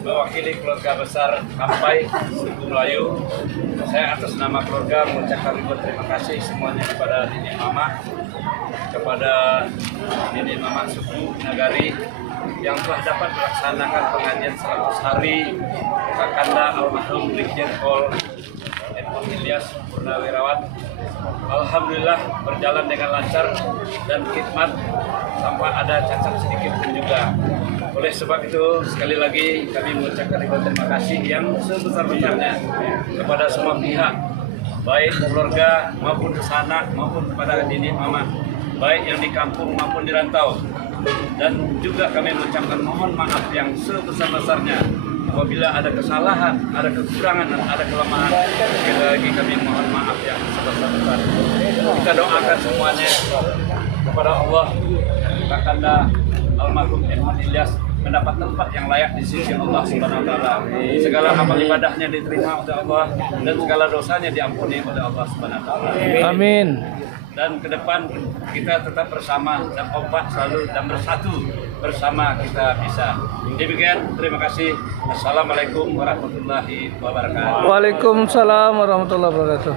Mewakili keluarga besar Kampai Suku Melayu, saya atas nama keluarga mengucapkan ribuan terima kasih semuanya kepada Nenek Mama, kepada Nenek Mama Suku Nagari yang telah dapat melaksanakan pengajian 100 hari Kakanda almarhum Brigjen Pol Edmund Ilyas Purnawirawan. Alhamdulillah berjalan dengan lancar dan khidmat tanpa ada cacat sedikit pun juga. Oleh sebab itu, sekali lagi kami mengucapkan ribuan terima kasih yang sebesar-besarnya kepada semua pihak, baik keluarga maupun sanak maupun kepada Nenek Mama, baik yang di kampung maupun di rantau. Dan juga kami mengucapkan mohon maaf yang sebesar-besarnya apabila ada kesalahan, ada kekurangan, dan ada kelemahan. Sekali lagi kami mohon maaf yang sebesar-besarnya. Kita doakan semuanya kepada Allah, Kakanda almarhum Edmund Ilyas mendapat tempat yang layak di sisi Allah Subhanahu wa taala. Segala amal ibadahnya diterima oleh Allah dan segala dosanya diampuni oleh Allah Subhanahu wa taala. Amin. Dan ke depan kita tetap bersama dan kompak selalu dan bersatu bersama kita bisa. Demikian, terima kasih. Assalamualaikum warahmatullahi wabarakatuh. Waalaikumsalam warahmatullahi wabarakatuh.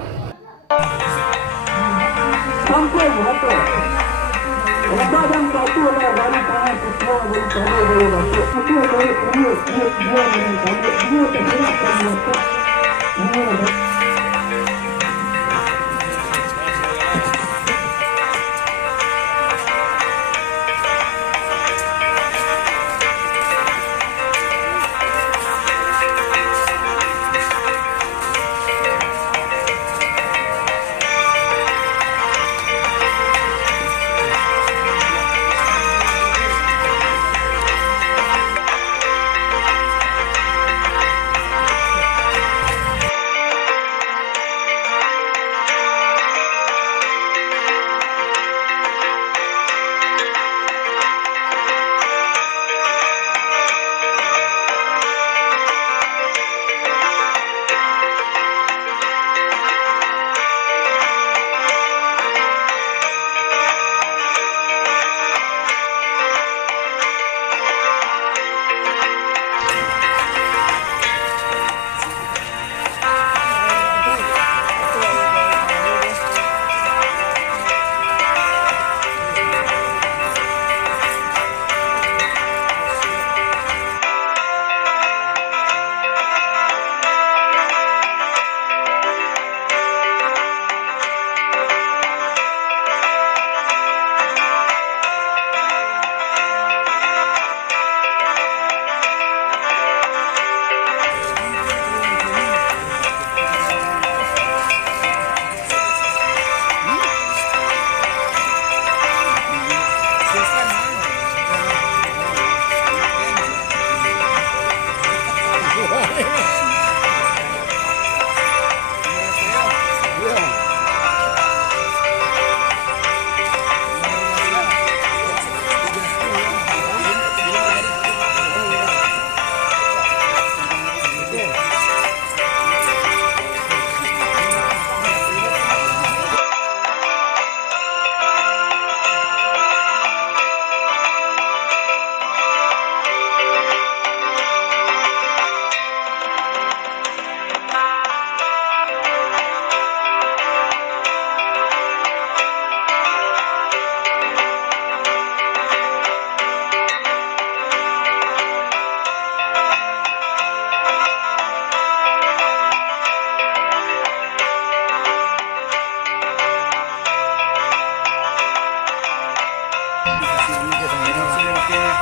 Sampai berapa? Kadang satu lah dari tangan semua boleh masuk. Satu dari dua tergerak dan semua.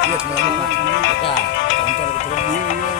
Iya, semuanya Pak. Ya, contoh gitu.